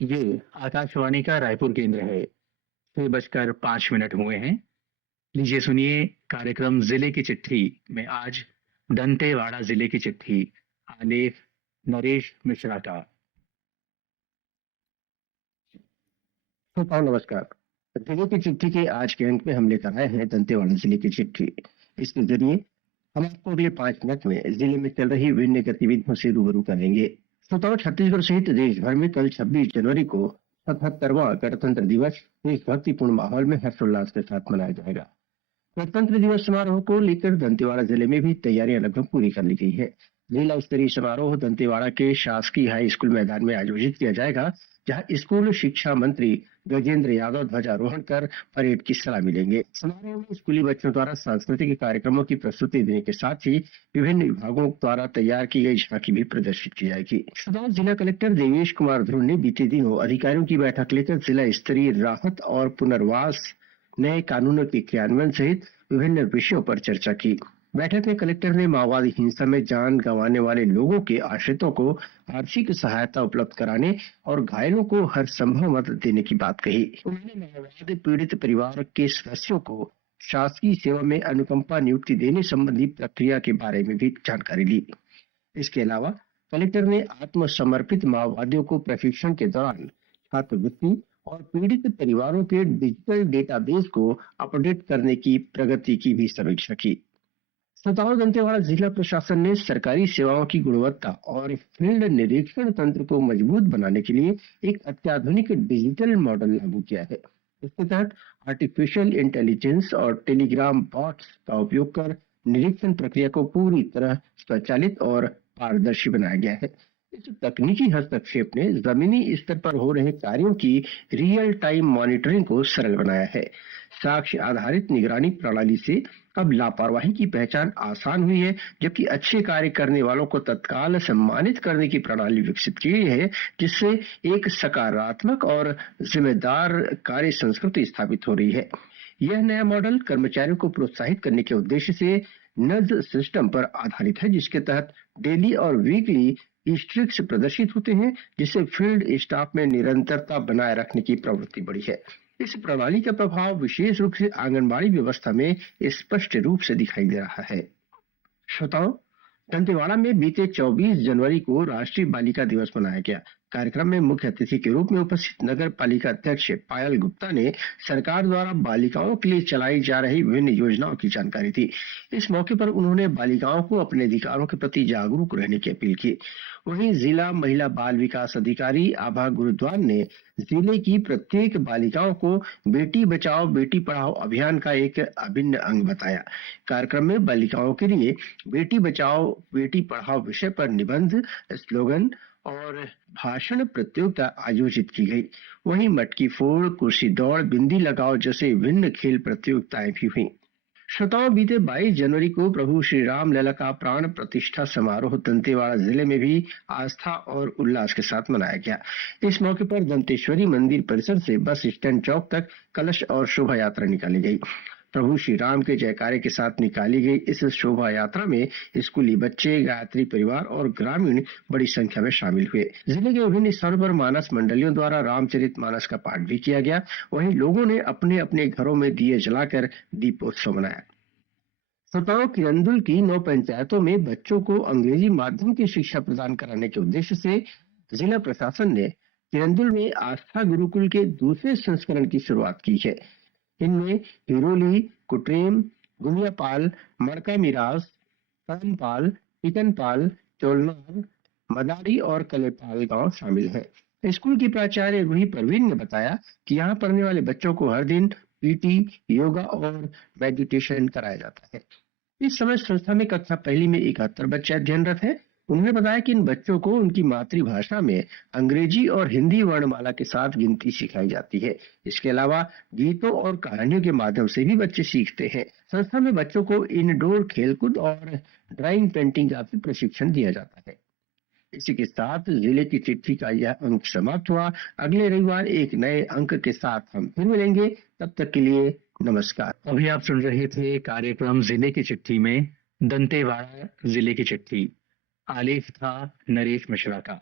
ये आकाशवाणी का रायपुर केंद्र है। 6:05 हुए हैं। लीजिए सुनिए कार्यक्रम जिले की चिट्ठी में आज दंतेवाड़ा जिले की चिट्ठी। आलेख नरेश मिश्रा का। श्रोताओं नमस्कार। जिले की चिट्ठी के आज के अंक में हम लेकर आए हैं दंतेवाड़ा जिले की चिट्ठी। इसके जरिए हम आपको अगले 5 मिनट में जिले में चल रही विभिन्न गतिविधियों से रूबरू करेंगे। श्रोताओं, छत्तीसगढ़ सहित देश भर में कल 26 जनवरी को 77वां गणतंत्र दिवस देशभक्तिपूर्ण माहौल में हर्षोल्लास के साथ मनाया जाएगा। गणतंत्र दिवस समारोह को लेकर दंतेवाड़ा जिले में भी तैयारियां लगभग पूरी कर ली गई है। जिला स्तरीय समारोह दंतेवाड़ा के शासकीय हाई स्कूल मैदान में आयोजित किया जाएगा, जहां स्कूल शिक्षा मंत्री गजेंद्र यादव ध्वजारोहण कर परेड की सलामी लेंगे। समारोह में स्कूली बच्चों द्वारा सांस्कृतिक कार्यक्रमों की प्रस्तुति देने के साथ ही विभिन्न विभागों द्वारा तैयार की गई झांकी भी प्रदर्शित की जाएगी। सदर जिला कलेक्टर देवेश कुमार ध्रुव ने बीते दिनों अधिकारियों की बैठक लेकर जिला स्तरीय राहत और पुनर्वास, नए कानूनों के क्रियान्वयन सहित विभिन्न विषयों पर चर्चा की। बैठक में कलेक्टर ने माओवादी हिंसा में जान गंवाने वाले लोगों के आश्रितों को आर्थिक सहायता उपलब्ध कराने और घायलों को हर संभव मदद देने की बात कही। उन्होंने माओवाद पीड़ित परिवार के सदस्यों को शासकीय सेवा में अनुकंपा नियुक्ति देने संबंधी प्रक्रिया के बारे में भी जानकारी ली। इसके अलावा कलेक्टर ने आत्मसमर्पित माओवादियों को प्रशिक्षण के दौरान छात्रवृत्ति और पीड़ित परिवारों के डिजिटल डेटाबेस को अपडेट करने की प्रगति की भी समीक्षा की। श्रोताओं, दंतेवाड़ा जिला प्रशासन ने सरकारी सेवाओं की गुणवत्ता और फील्ड निरीक्षण तंत्र को मजबूत बनाने के लिए एक अत्याधुनिक डिजिटल मॉडल लागू किया है। इसके तहत आर्टिफिशियल इंटेलिजेंस और टेलीग्राम बॉट्स का उपयोग कर निरीक्षण प्रक्रिया को पूरी तरह स्वचालित और पारदर्शी बनाया गया है। इस तकनीकी हस्तक्षेप ने जमीनी स्तर पर हो रहे कार्यों की रियल टाइम मॉनिटरिंग को सरल बनाया है। साक्ष्य आधारित निगरानी प्रणाली से अब लापरवाही की पहचान आसान हुई है, जबकि अच्छे कार्य करने वालों को तत्काल सम्मानित करने की प्रणाली विकसित की गई है, जिससे एक सकारात्मक और जिम्मेदार कार्य संस्कृति स्थापित हो रही है। यह नया मॉडल कर्मचारियों को प्रोत्साहित करने के उद्देश्य से नज सिस्टम पर आधारित है, जिसके तहत डेली और वीकली स्ट्रिक्स प्रदर्शित होते हैं, जिससे फील्ड स्टाफ में निरंतरता बनाए रखने की प्रवृत्ति बढ़ी है। इस प्रणाली का प्रभाव विशेष रूप से आंगनबाड़ी व्यवस्था में स्पष्ट रूप से दिखाई दे रहा है। श्रोताओं, दंतेवाड़ा में बीते 24 जनवरी को राष्ट्रीय बालिका दिवस मनाया गया। कार्यक्रम में मुख्य अतिथि के रूप में उपस्थित नगर पालिका अध्यक्ष पायल गुप्ता ने सरकार द्वारा बालिकाओं के लिए चलाई जा रही विभिन्न योजनाओं की जानकारी दी। इस मौके पर उन्होंने बालिकाओं को अपने अधिकारों के प्रति जागरूक रहने की अपील की। वहीं जिला महिला बाल विकास अधिकारी आभा गुरुद्वार ने जिले की प्रत्येक बालिकाओं को बेटी बचाओ बेटी पढ़ाओ अभियान का एक अभिन्न अंग बताया। कार्यक्रम में बालिकाओं के लिए बेटी बचाओ बेटी पढ़ाओ विषय पर निबंध, स्लोगन और भाषण प्रतियोगिता आयोजित की गई। वहीं मटकी फोड़, कुर्सी दौड़, बिंदी लगाओ जैसे विभिन्न खेल प्रतियोगिताएं भी हुई। श्रोताओं, बीते 22 जनवरी को प्रभु श्री राम लला का प्राण प्रतिष्ठा समारोह दंतेवाड़ा जिले में भी आस्था और उल्लास के साथ मनाया गया। इस मौके पर दंतेश्वरी मंदिर परिसर से बस स्टैंड चौक तक कलश और शोभा यात्रा निकाली गई। प्रभु श्री राम के जयकारे के साथ निकाली गई इस शोभा यात्रा में स्कूली बच्चे, गायत्री परिवार और ग्रामीण बड़ी संख्या में शामिल हुए। जिले के विभिन्न स्थानों पर मानस मंडलियों द्वारा रामचरितमानस का पाठ भी किया गया। वहीं लोगों ने अपने अपने घरों में दिए जलाकर दीपोत्सव मनाया। श्रोताओं, किरंदुल की 9 पंचायतों में बच्चों को अंग्रेजी माध्यम की शिक्षा प्रदान कराने के उद्देश्य से जिला प्रशासन ने किरंदुल में आस्था गुरुकुल के दूसरे संस्करण की शुरुआत की है। इनमें हिरोली, कुट्रेम, गुनियापाल, मड़का मिराज, करमपाल, टिकनपाल, चोलनार, मदारी और कलेपाल गांव शामिल है। स्कूल की प्राचार्य रूही परवीन ने बताया कि यहाँ पढ़ने वाले बच्चों को हर दिन पीटी, योगा और मेडिटेशन कराया जाता है। इस समय संस्था में कक्षा पहली में 71 बच्चे अध्ययनरत हैं। उन्होंने बताया कि इन बच्चों को उनकी मातृभाषा में अंग्रेजी और हिंदी वर्णमाला के साथ गिनती सिखाई जाती है। इसके अलावा गीतों और कहानियों के माध्यम से भी बच्चे सीखते हैं। संस्था में बच्चों को इंडोर खेलकूद और ड्राइंग पेंटिंग का भी प्रशिक्षण दिया जाता है। इसी के साथ जिले की चिट्ठी का यह अंक समाप्त हुआ। अगले रविवार एक नए अंक के साथ हम फिर मिलेंगे। तब तक के लिए नमस्कार। अभी आप सुन रहे थे कार्यक्रम जिले की चिट्ठी में दंतेवाड़ा जिले की चिट्ठी। आलेख था नरेश मिश्रा का।